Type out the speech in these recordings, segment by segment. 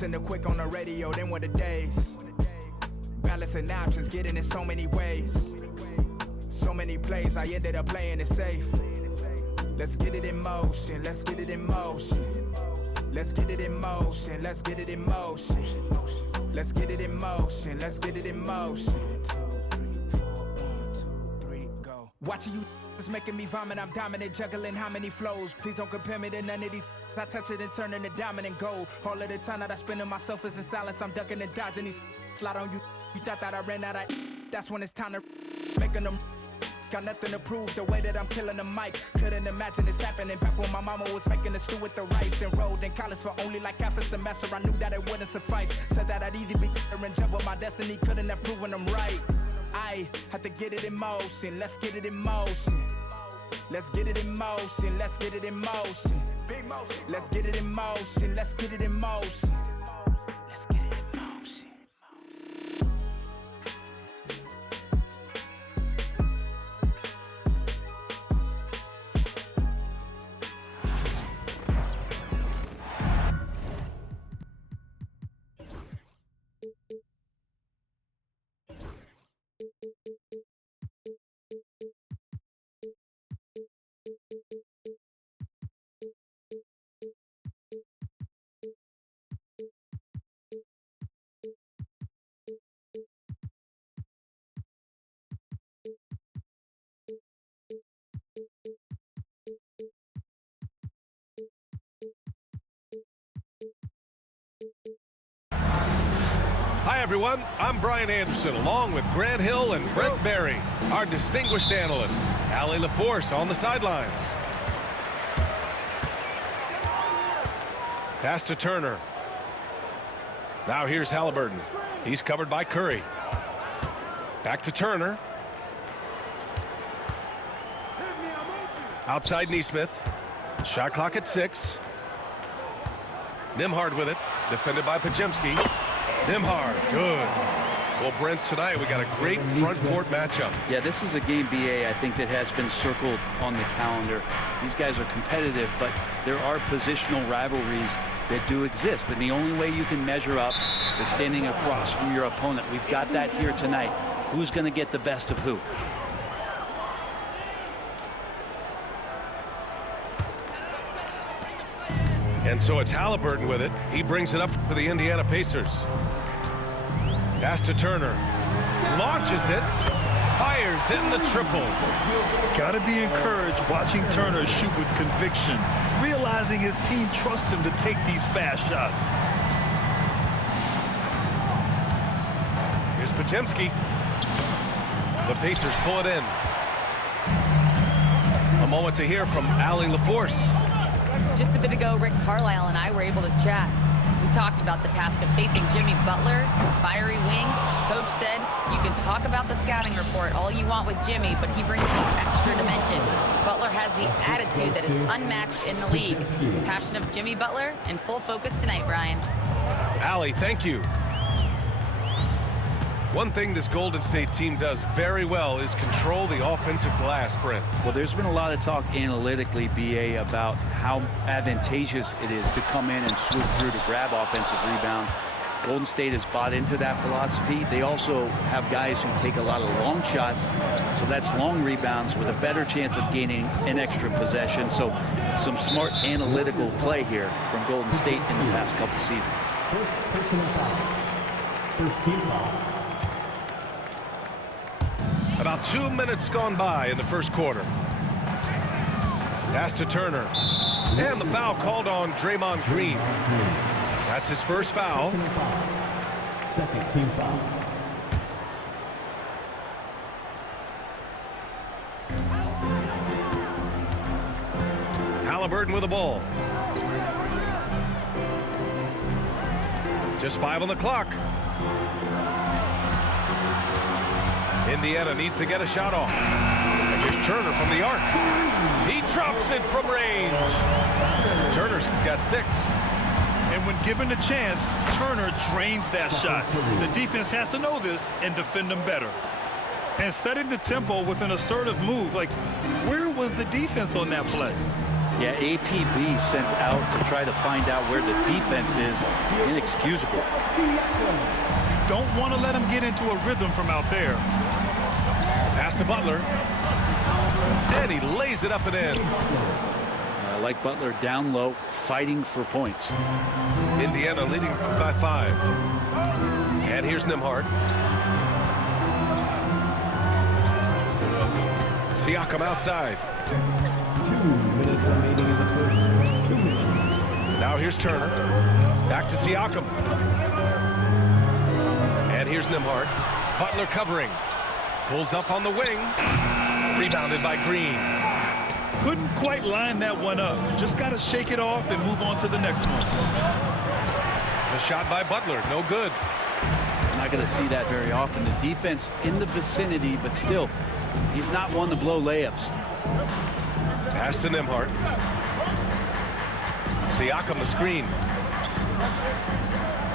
listen to Quick on the radio, then what the days. Balancing options, getting in so many ways. So many plays, I ended up playing it safe. Let's get it in motion, let's get it in motion. Let's get it in motion, let's get it in motion. Let's get it in motion, let's get it in motion. 2, 3, 4, 1, 2, 3, go. Watching you is making me vomit, I'm dominant, juggling how many flows. Please don't compare me to none of these. I touch it and turn into dominant gold. All of the time that I spend in myself is in silence. I'm ducking and dodging these. Slide on you, you thought that I ran out of. That's when it's time to making them. Got nothing to prove, the way that I'm killing the mic. Couldn't imagine this happening back when my mama was making the stew with the rice. Enrolled in college for only like half a semester. I knew that it wouldn't suffice. Said that I'd either be there and jump, but my destiny couldn't have proven them right. I had to get it in motion, let's get it in motion. Let's get it in motion, let's get it in motion. Let's get it in motion, let's get it in motion. Let's get it in motion. Hi everyone, I'm Brian Anderson along with Grant Hill and Brent Barry, our distinguished analyst, Allie LaForce on the sidelines. Pass to Turner. Now here's Halliburton. He's covered by Curry. Back to Turner. Outside Nesmith. Shot clock at 6. Nembhard with it. Defended by Podziemski. Nembhard, good. Well, Brent, tonight we got a great front court matchup. Yeah, this is a game, BA, I think that has been circled on the calendar. These guys are competitive, but there are positional rivalries that do exist. And the only way you can measure up is standing across from your opponent. We've got that here tonight. Who's going to get the best of who? And so it's Halliburton with it. He brings it up for the Indiana Pacers. Pass to Turner. Launches it. Fires in the triple. Got to be encouraged watching Turner shoot with conviction, realizing his team trusts him to take these fast shots. Here's Podziemski. The Pacers pull it in. A moment to hear from Allie LaForce. Just a bit ago, Rick Carlisle and I were able to chat. We talked about the task of facing Jimmy Butler, fiery wing. Coach said, you can talk about the scouting report all you want with Jimmy, but he brings an extra dimension. Butler has the attitude that is unmatched in the league. The passion of Jimmy Butler in full focus tonight, Brian. Allie, thank you. One thing this Golden State team does very well is control the offensive glass, Brent. Well, there's been a lot of talk analytically, BA, about how advantageous it is to come in and swoop through to grab offensive rebounds. Golden State has bought into that philosophy. They also have guys who take a lot of long shots, so that's long rebounds with a better chance of gaining an extra possession. So some smart analytical play here from Golden State in the past couple seasons. First personal foul. First team foul. About 2 minutes gone by in the first quarter. Pass to Turner. And the foul called on Draymond Green. That's his first foul. Second team foul. Halliburton with the ball. Just 5 on the clock. Indiana needs to get a shot off. And here's Turner from the arc. He drops it from range. Turner's got 6. And when given the chance, Turner drains that shot. The defense has to know this and defend them better. And setting the tempo with an assertive move, like, where was the defense on that play? Yeah, APB sent out to try to find out where the defense is. Inexcusable. Don't want to let him get into a rhythm from out there. Pass to Butler. And he lays it up and in. I like Butler down low, fighting for points. Indiana leading by 5. And here's Nembhard. Siakam outside. 2 minutes remaining in the first. 2 minutes. Now here's Turner. Back to Siakam. And here's Nembhard. Butler covering. Pulls up on the wing. Rebounded by Green. Couldn't quite line that one up. Just got to shake it off and move on to the next one. The shot by Butler, no good. Not going to see that very often. The defense in the vicinity, but still, he's not one to blow layups. Pass to Nembhard. Siakam the screen.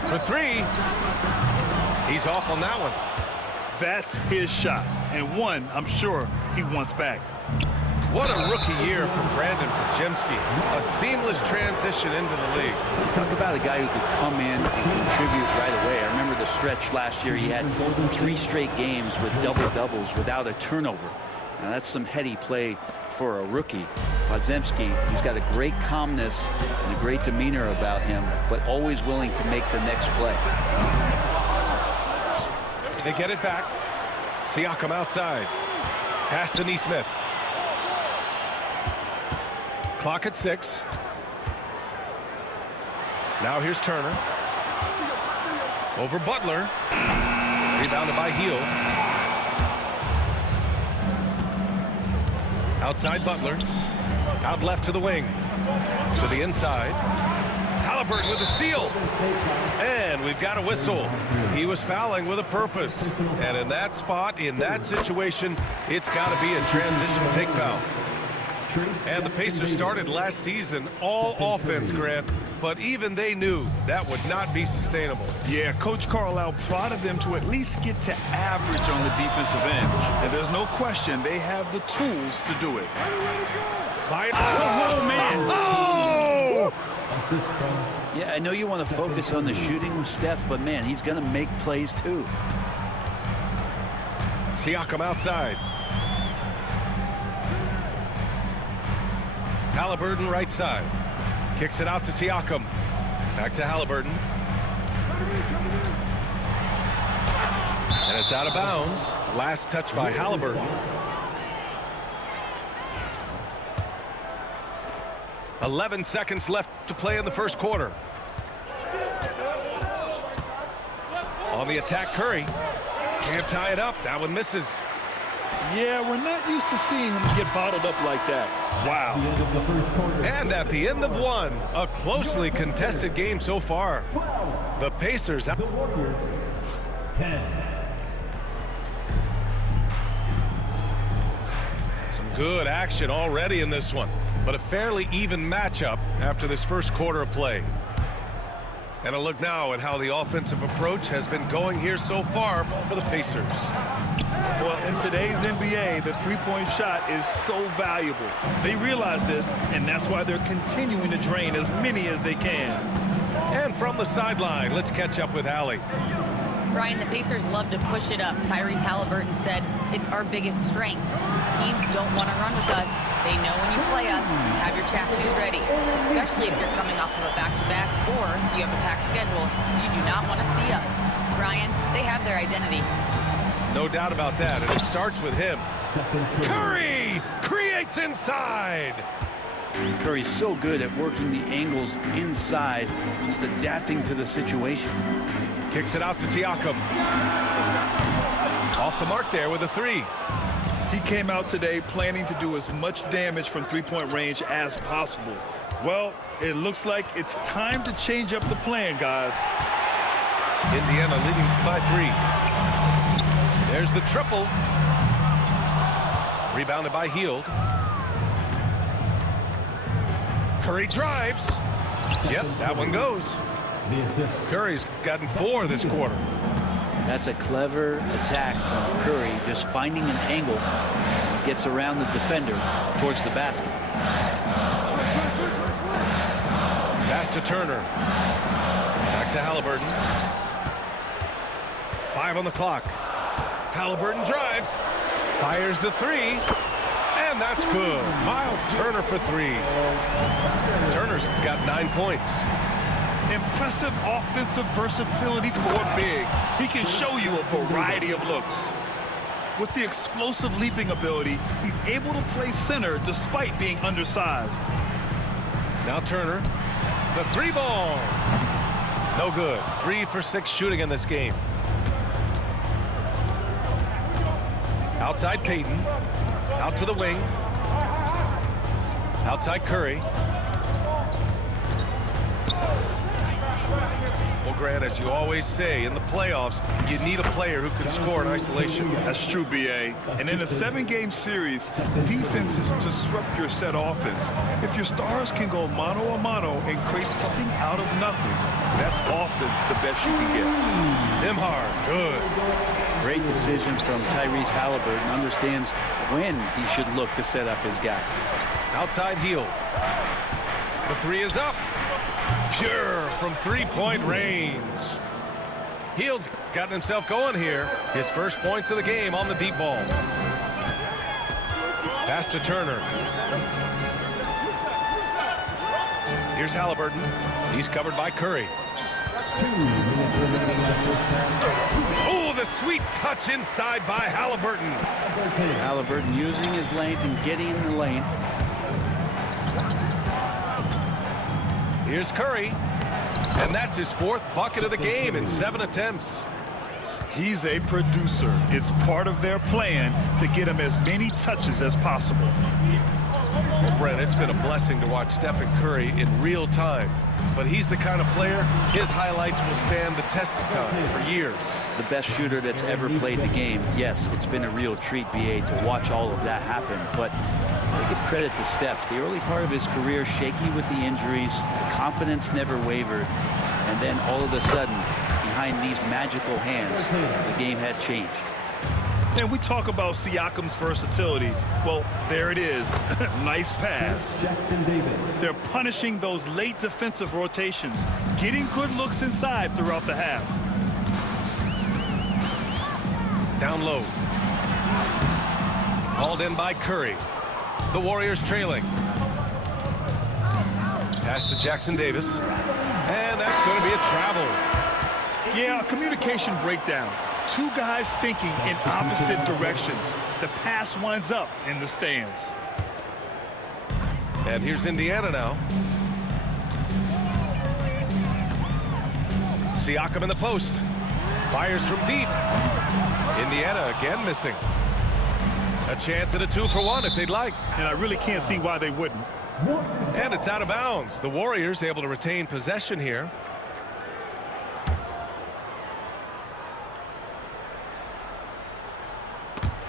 For 3. He's off on that one. That's his shot, and one I'm sure he wants back. What a rookie year from Brandon Podziemski. A seamless transition into the league. Talk about a guy who could come in and contribute right away. I remember the stretch last year. He had 3 straight games with double-doubles without a turnover. Now that's some heady play for a rookie. Podziemski, he's got a great calmness and a great demeanor about him, but always willing to make the next play. They get it back. Siakam outside. Pass to Nesmith. Clock at 6. Now here's Turner. Over Butler. Rebounded by Hield. Outside Butler. Out left to the wing. To the inside. Halliburton with a steal. And we've got a whistle. He was fouling with a purpose. And in that spot, in that situation, it's got to be a transition take foul. And the Pacers started last season all offense, Grant, but even they knew that would not be sustainable. Yeah, Coach Carlisle prodded them to at least get to average on the defensive end. And there's no question they have the tools to do it. Oh, man. Oh! Assist from. Yeah, I know you want to focus on the shooting with Steph, but man, he's going to make plays too. Siakam outside. Halliburton right side. Kicks it out to Siakam. Back to Halliburton. And it's out of bounds. Last touch by Halliburton. 11 seconds left to play in the first quarter. On the attack, Curry. Can't tie it up. That one misses. Yeah, we're not used to seeing him get bottled up like that. Wow. The end of the first quarter. And at the end of one, a closely contested game so far. The Pacers. The Warriors. 10. Some good action already in this one, but a fairly even matchup after this first quarter of play. And a look now at how the offensive approach has been going here so far for the Pacers. Well, in today's NBA, the three-point shot is so valuable. They realize this, and that's why they're continuing to drain as many as they can. And from the sideline, let's catch up with Hallie. Brian, the Pacers love to push it up. Tyrese Halliburton said, it's our biggest strength. Teams don't want to run with us. They know when you play us, have your tap shoes ready, especially if you're coming off of a back-to-back or you have a packed schedule. You do not want to see us. Brian, they have their identity. No doubt about that, and it starts with him. Curry creates inside. Curry's so good at working the angles inside, just adapting to the situation. Kicks it out to Siakam. Off the mark there with a 3. He came out today planning to do as much damage from three-point range as possible. Well, it looks like it's time to change up the plan, guys. Indiana leading by 3. There's the triple. Rebounded by Hield. Curry drives. Yep, that one goes. The assist. Curry's gotten 4 this quarter. That's a clever attack from Curry, just finding an angle, gets around the defender towards the basket. to Turner. Back to Halliburton. 5 on the clock. Halliburton drives. Fires the three. And that's good. Miles Turner for 3. Turner's got 9 points. Impressive offensive versatility for a big. He can show you a variety of looks. With the explosive leaping ability, he's able to play center despite being undersized. Now Turner, the 3 ball. No good. 3 for 6 shooting in this game. Outside Payton. Out to the wing. Outside Curry. Well, Grant, as you always say, in the playoffs, you need a player who can score in isolation. That's true, B.A. And in a 7-game series, defense is to disrupt your set offense. If your stars can go mano-a-mano and create something out of nothing, that's often the best you can get. Nembhard, good. Great decision from Tyrese Halliburton. Understands when he should look to set up his guys. Outside Hield. The 3 is up. Pure from 3-point range. Hield's gotten himself going here. His first points of the game on the deep ball. Pass to Turner. Here's Halliburton. He's covered by Curry. Oh, the sweet touch inside by Halliburton. Halliburton using his length and getting in the lane. Here's Curry, and that's his 4th bucket of the game in 7 attempts. He's a producer. It's part of their plan to get him as many touches as possible. Well, Brent, it's been a blessing to watch Stephen Curry in real time, but he's the kind of player, his highlights will stand the test of time for years. The best shooter that's ever played the game. Yes, it's been a real treat, B.A., to watch all of that happen, but I give credit to Steph. The early part of his career, shaky with the injuries, the confidence never wavered, and then all of a sudden, behind these magical hands, the game had changed. And we talk about Siakam's versatility. Well, there it is. Nice pass. Jackson Davis. They're punishing those late defensive rotations, getting good looks inside throughout the half. Down low. Hauled in by Curry. The Warriors trailing. Pass to Jackson Davis. And that's going to be a travel. Yeah, a communication breakdown. 2 guys thinking in opposite directions. The pass winds up in the stands. And here's Indiana now. Siakam in the post. Fires from deep. Indiana again missing. A chance at a 2-for-1 if they'd like. And I really can't see why they wouldn't. And it's out of bounds. The Warriors able to retain possession here.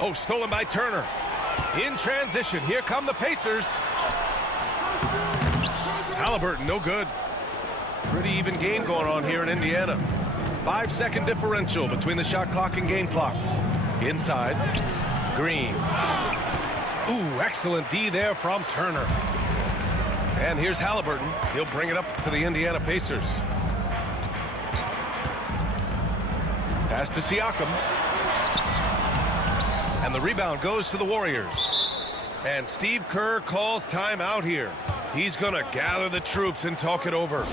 Oh, stolen by Turner. In transition, here come the Pacers. Halliburton, no good. Pretty even game going on here in Indiana. 5-second differential between the shot clock and game clock. Inside, Green. Ooh, excellent D there from Turner. And here's Halliburton. He'll bring it up to the Indiana Pacers. Pass to Siakam. And the rebound goes to the Warriors. And Steve Kerr calls timeout here. He's going to gather the troops and talk it over.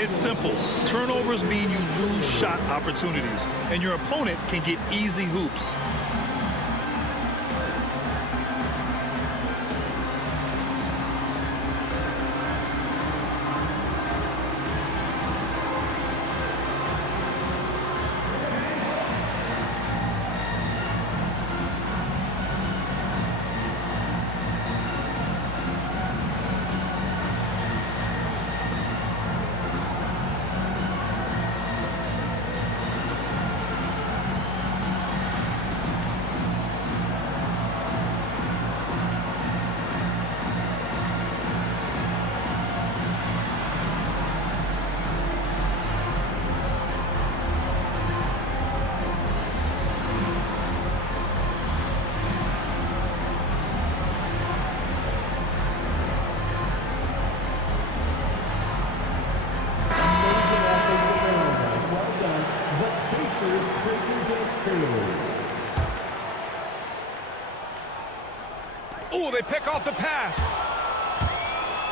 It's simple. Turnovers mean you lose shot opportunities, and your opponent can get easy hoops. pick off the pass.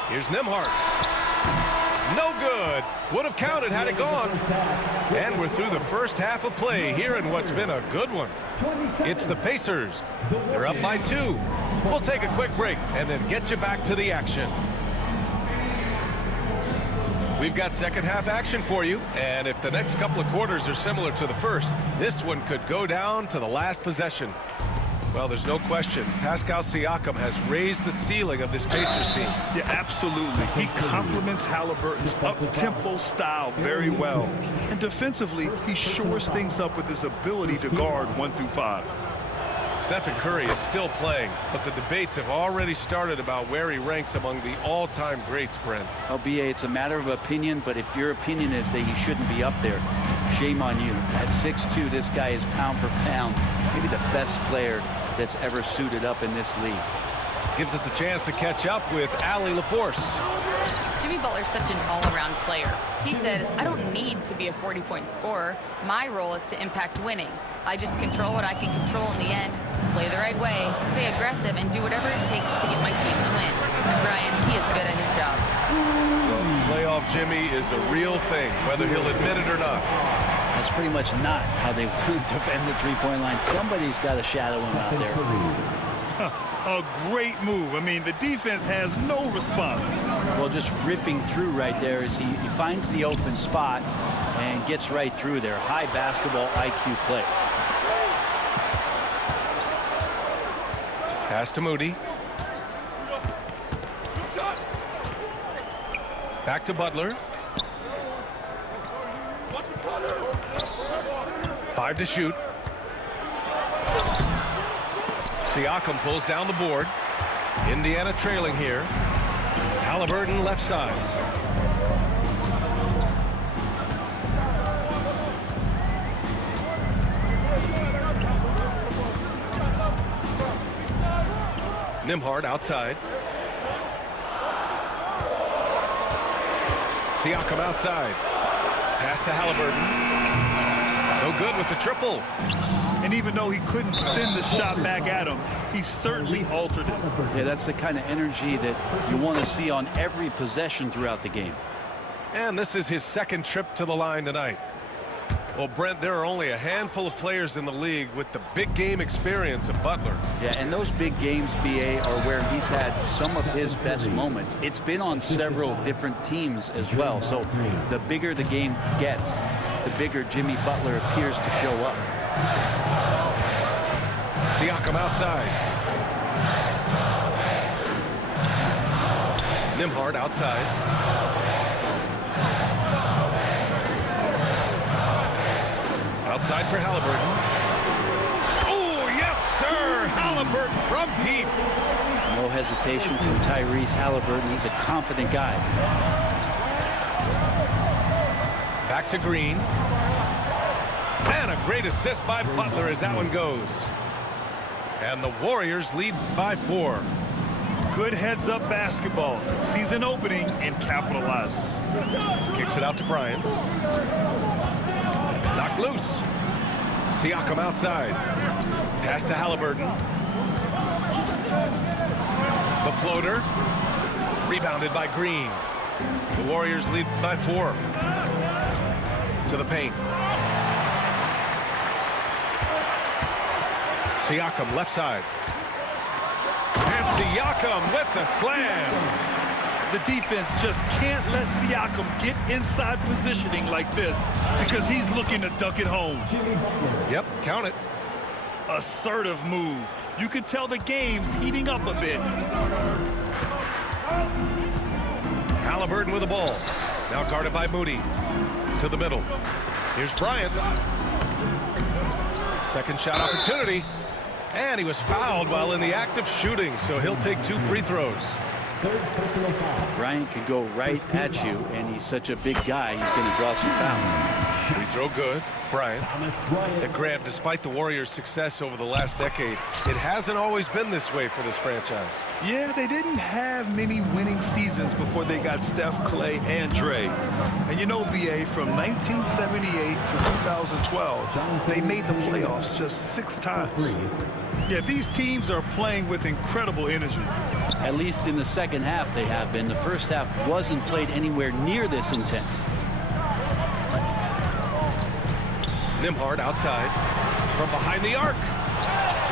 Here's Nembhard. No good. Would have counted had it gone. And we're through the first half of play here in what's been a good one. It's the Pacers. They're up by 2. We'll take a quick break and then get you back to the action. We've got second half action for you, and if the next couple of quarters are similar to the first, this one could go down to the last possession. Well, there's no question. Pascal Siakam has raised the ceiling of this Pacers team. Yeah, absolutely. He complements Halliburton's up-tempo style very well. And defensively, he shores things up with his ability to guard 1 through 5. Stephen Curry is still playing, but the debates have already started about where he ranks among the all-time greats, Brent. Well, BA, it's a matter of opinion, but if your opinion is that he shouldn't be up there, shame on you. At 6'2", this guy is pound for pound, maybe the best player that's ever suited up in this league. Gives us a chance to catch up with Allie LaForce. Jimmy Butler's such an all-around player. He said, I don't need to be a 40-point scorer. My role is to impact winning. I just control what I can control in the end, play the right way, stay aggressive, and do whatever it takes to get my team to win. And Brian, he is good at his job. Well, playoff Jimmy is a real thing, whether he'll admit it or not. That's pretty much not how they want to defend the three-point line. Somebody's got to shadow him out there. A great move. I mean, the defense has no response. Well, just ripping through right there as he finds the open spot and gets right through there. High basketball IQ play. Pass to Moody. Back to Butler. 5 to shoot. Siakam pulls down the board. Indiana trailing here. Halliburton left side. Nembhard outside. Siakam outside. Pass to Halliburton. No good with the triple. And even though he couldn't send the shot back at him, he certainly altered it. Yeah, that's the kind of energy that you want to see on every possession throughout the game. And this is his second trip to the line tonight. Well, Brent, there are only a handful of players in the league with the big game experience of Butler. Yeah, and those big games, BA, are where he's had some of his best moments. It's been on several different teams as well. So the bigger the game gets, the bigger Jimmy Butler appears to show up. Siakam outside. Nembhard outside. Outside for Halliburton. Oh, yes, sir! Halliburton from deep. No hesitation from Tyrese Halliburton. He's a confident guy. Back to Green. And a great assist by Butler as that one goes. And the Warriors lead by 4. Good heads-up basketball. Sees an opening and capitalizes. Kicks it out to Bryant. Knocked loose. Siakam outside. Pass to Halliburton. The floater. Rebounded by Green. The Warriors lead by 4. To the paint. Siakam left side. And Siakam with the slam. The defense just can't let Siakam get inside positioning like this because he's looking to duck it home. Yep, count it. Assertive move. You can tell the game's heating up a bit. Halliburton with the ball. Now guarded by Moody. To the middle. Here's Bryant. Second shot opportunity. And he was fouled while in the act of shooting, so he'll take 2 free throws. Bryant could go right at you, and he's such a big guy, he's going to draw some fouls. throw good. Bryant. Thomas Bryant. And Grant, despite the Warriors' success over the last decade, it hasn't always been this way for this franchise. Yeah, they didn't have many winning seasons before they got Steph, Clay, and Dre. And you know, BA, from 1978 to 2012, they made the playoffs just 6 times. Yeah, these teams are playing with incredible energy. At least in the second half they have been. The first half wasn't played anywhere near this intense. Nembhard outside from behind the arc.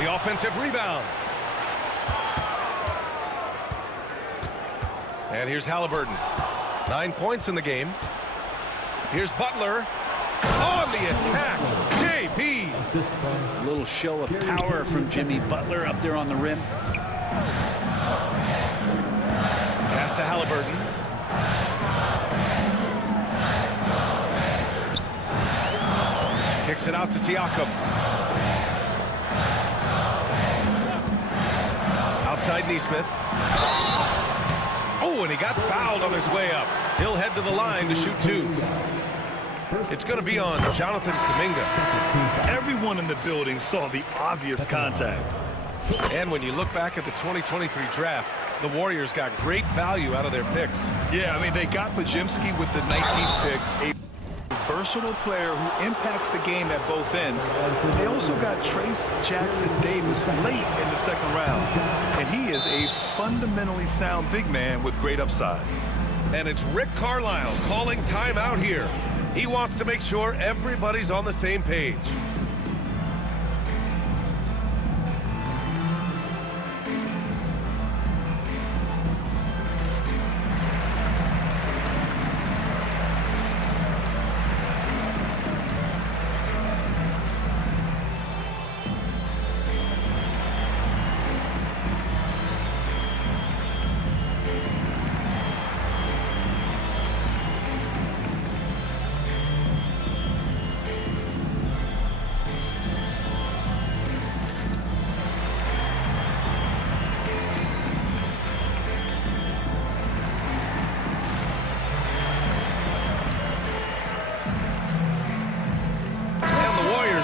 The offensive rebound. And here's Halliburton. 9 points in the game. Here's Butler on the attack. JP. Assist from A little show of power from Jimmy Butler up there on the rim. Pass to Halliburton. Kicks it out to Siakam. Outside Nesmith. Oh, and he got fouled on his way up. He'll head to the line to shoot 2. It's going to be on Jonathan Kuminga. Everyone in the building saw the obvious contact. And when you look back at the 2023 draft, the Warriors got great value out of their picks. Yeah, I mean, they got Podziemski with the 19th pick, a versatile player who impacts the game at both ends. They also got Trace Jackson Davis late in the second round, and he is a fundamentally sound big man with great upside. And it's Rick Carlisle calling timeout here. He wants to make sure everybody's on the same page.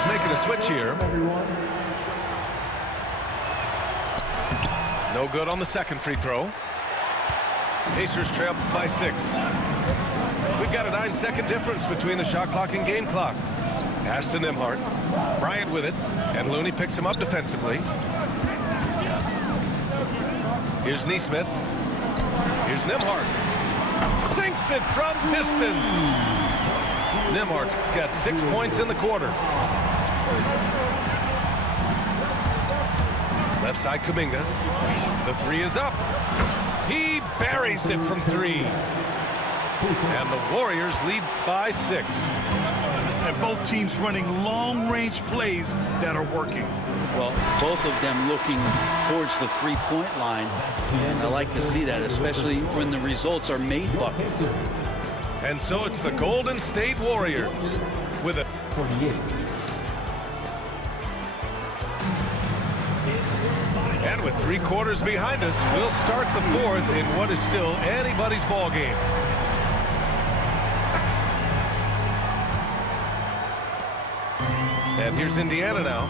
Making a switch here. No good on the second free throw. Pacers trail by 6. We've got a 9-second difference between the shot clock and game clock. Pass to Nembhard. Bryant with it, and Looney picks him up defensively. Here's Nesmith. Here's Nembhard. Sinks it from distance. Nembhard's got 6 points in the quarter. Left side Kuminga. The 3 is up. He buries it from 3. And the Warriors lead by 6. And both teams running long-range plays that are working. Well, both of them looking towards the three-point line. And I like to see that, especially when the results are made buckets. And so it's the Golden State Warriors with a 48. And with 3 quarters behind us, we'll start the 4th in what is still anybody's ball game. And here's Indiana now.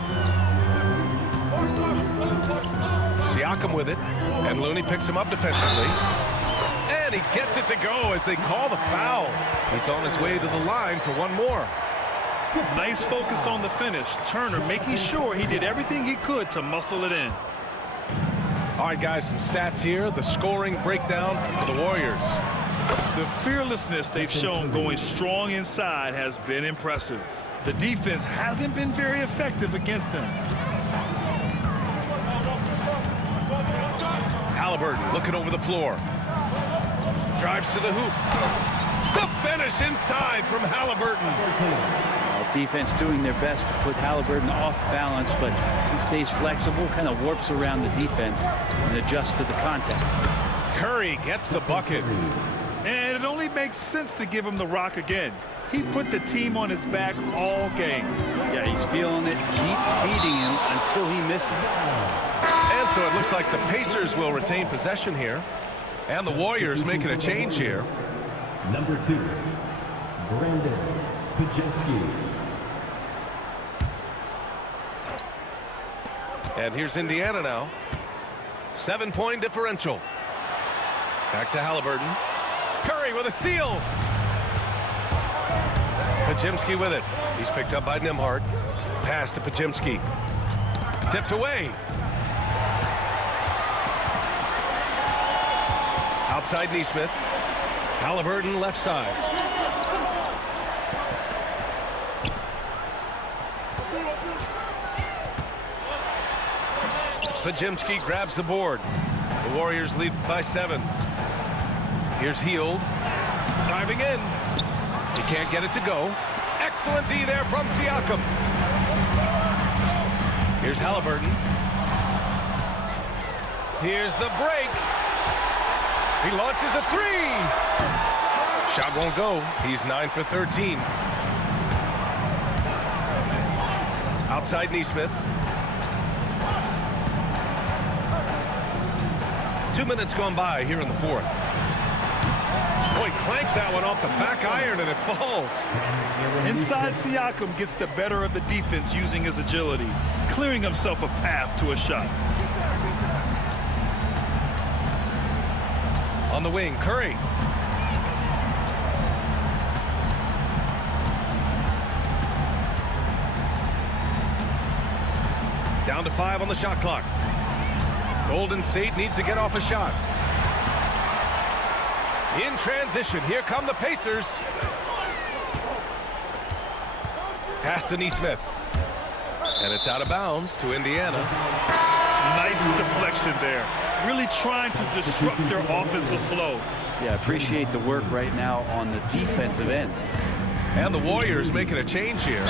Siakam with it, and Looney picks him up defensively. And he gets it to go as they call the foul. He's on his way to the line for one more. Nice focus on the finish. Turner making sure he did everything he could to muscle it in. All right, guys, some stats here. The scoring breakdown for the Warriors. The fearlessness they've shown going strong inside has been impressive. The defense hasn't been very effective against them. Halliburton looking over the floor. Drives to the hoop. The finish inside from Halliburton. Defense doing their best to put Halliburton off balance, but he stays flexible, kind of warps around the defense and adjusts to the contact. Curry gets the bucket. And it only makes sense to give him the rock again. He put the team on his back all game. Yeah, he's feeling it. Keep feeding him until he misses. And so it looks like the Pacers will retain possession here. And the Warriors making a change here. Number 2, Brandon Pajemski. And here's Indiana now. 7-point differential. Back to Halliburton. Curry with a steal. Pajemski with it. He's picked up by Nembhard. Pass to Pajemski. Tipped away. Outside Nesmith. Halliburton left side. Pajemski grabs the board. The Warriors lead by 7. Here's Hield. Driving in. He can't get it to go. Excellent D there from Siakam. Here's Halliburton. Here's the break. He launches a 3. Shot won't go. He's 9 for 13. Outside Nesmith. 2 minutes gone by here in the 4th. Boy, clanks that one off the back iron and it falls. Inside, Siakam gets the better of the defense using his agility, clearing himself a path to a shot. On the wing, Curry. Down to 5 on the shot clock. Golden State needs to get off a shot. In transition, here come the Pacers. Pass to Nesmith. And it's out of bounds to Indiana. Nice deflection there. Really trying to disrupt their offensive flow. Yeah, appreciate the work right now on the defensive end. And the Warriors making a change here.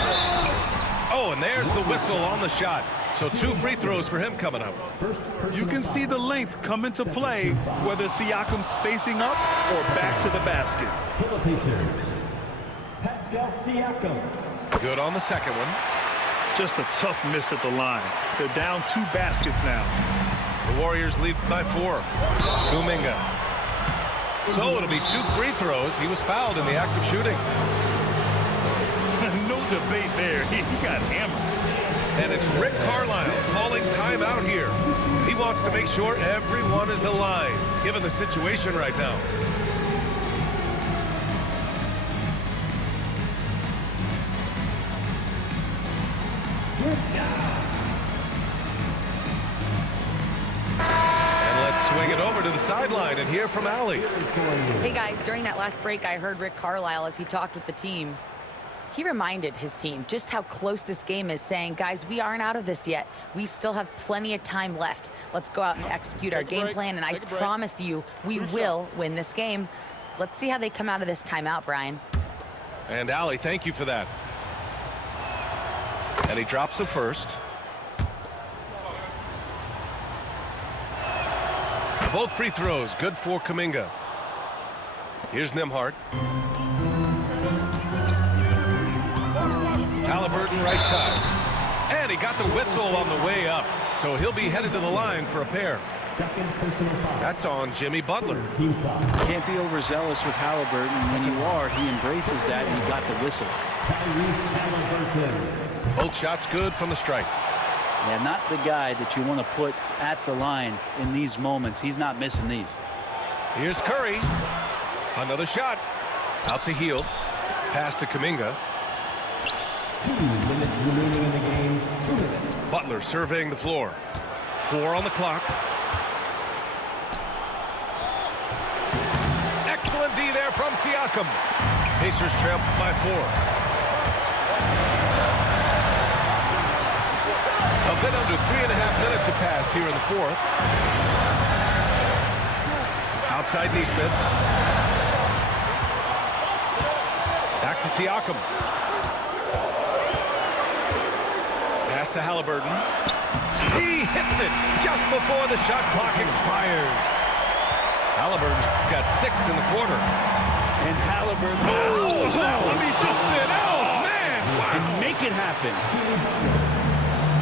Oh, and there's the whistle on the shot. So 2 free throws for him coming up. You can see the length come into play, whether Siakam's facing up or back to the basket. For the Pacers, Pascal Siakam. Good on the second one. Just a tough miss at the line. They're down 2 baskets now. The Warriors lead by 4. Kuminga. So it'll be 2 free throws. He was fouled in the act of shooting. No debate there. He got hammered. And it's Rick Carlisle calling timeout here. He wants to make sure everyone is aligned, given the situation right now. And let's swing it over to the sideline and hear from Allie. Hey guys, during that last break, I heard Rick Carlisle as he talked with the team. He reminded his team just how close this game is, saying, guys, we aren't out of this yet. We still have plenty of time left. Let's go out and execute our game plan, and I promise you we will win this game. Let's see how they come out of this timeout, Brian. And Allie, thank you for that. And he drops the first. Both free throws, good for Kuminga. Here's Nembhard. Halliburton right side. And he got the whistle on the way up. So he'll be headed to the line for a pair. Second personal foul. That's on Jimmy Butler. Team foul. Can't be overzealous with Halliburton. When you are, he embraces that and he got the whistle. Tyrese Halliburton. Both shots good from the stripe. Yeah, not the guy that you want to put at the line in these moments. He's not missing these. Here's Curry. Another shot. Out to Hield. Pass to Kuminga. 2 minutes remaining in the game. 2 minutes. Butler surveying the floor. 4 on the clock. Excellent D there from Siakam. Pacers trail by 4. A bit under 3.5 minutes have passed here in the 4th. Outside Nesmith. Back to Siakam. Pass to Halliburton. He hits it just before the shot clock expires. Halliburton's got 6 in the quarter. And Halliburton. I mean, just an man. Wow. And make it happen.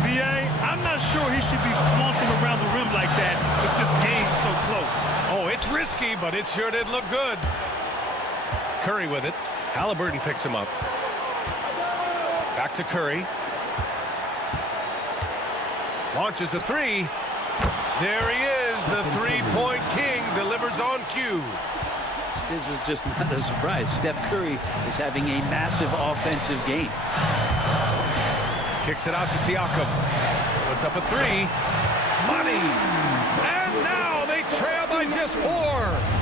B.A., I'm not sure he should be flaunting around the rim like that with this game so close. Oh, it's risky, but it sure did look good. Curry with it. Halliburton picks him up. Back to Curry. Launches a three. There he is, the three-point king, delivers on cue. This is just not a surprise. Steph Curry is having a massive offensive game. Kicks it out to Siakam. Puts up a three. Money. And now they trail by just 4.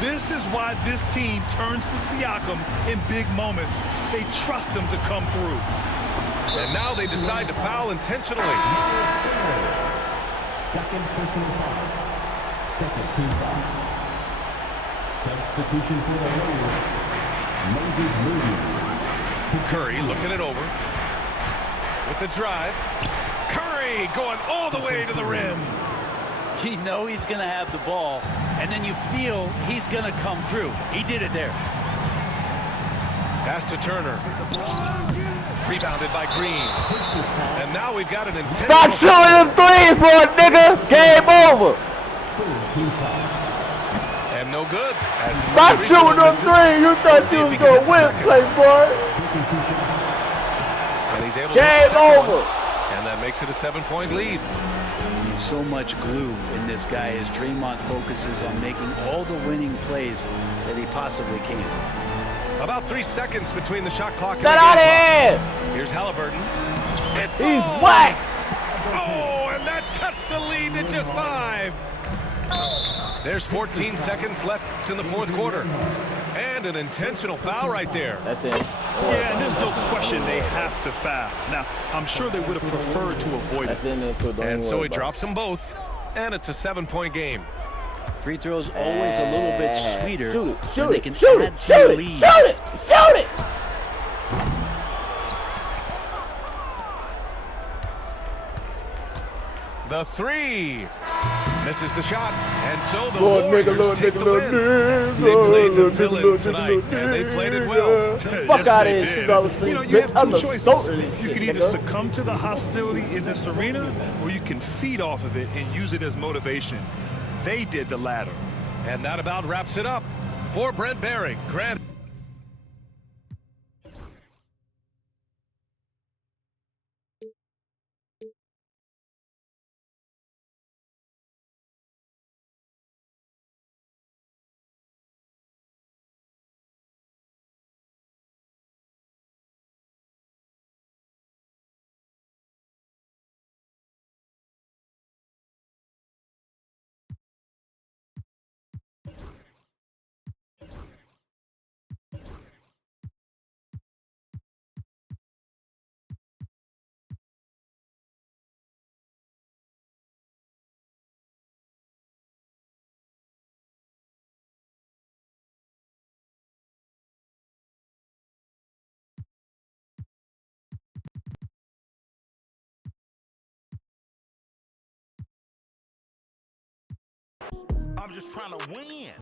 This is why this team turns to Siakam in big moments. They trust him to come through. And now they decide to foul intentionally. Second personal foul. Second team foul. Substitution for the Warriors. Moses Moody. Curry looking it over. With the drive. Curry going all the way to the rim. You know he's going to have the ball, and then you feel he's going to come through. He did it there. Pass to Turner. Rebounded by Green. And now we've got an intentional... Stop shooting them threes, boy, nigga! Game over! And no good. Stop shooting them threes! You thought you was gonna win, playboy! And he's able to Game over! And that makes it a 7-point lead. There's so much glue in this guy as Draymond focuses on making all the winning plays that he possibly can. About 3 seconds between the shot clock and Get the out of game here! clock. Here's Halliburton. He's whacked! Oh, and that cuts the lead to just 5. There's 14 seconds left in the fourth quarter. And an intentional foul right there. That's it. Yeah, and there's no question they have to foul. Now, I'm sure they would have preferred to avoid it. And so he drops them both. And it's a 7-point game. Free throws always a little bit sweeter when they can shoot add it, to shoot your it, lead. shoot it, shoot it! The three. Misses the shot. And so the Lord, Warriors take the win. They played the villain tonight, and they played it well. Fuck out of here, $2. You know, you have two choices. You can either succumb to the hostility in this arena, or you can feed off of it and use it as motivation. They did the latter. And that about wraps it up. For Brent Barry, Grant. I'm just trying to win.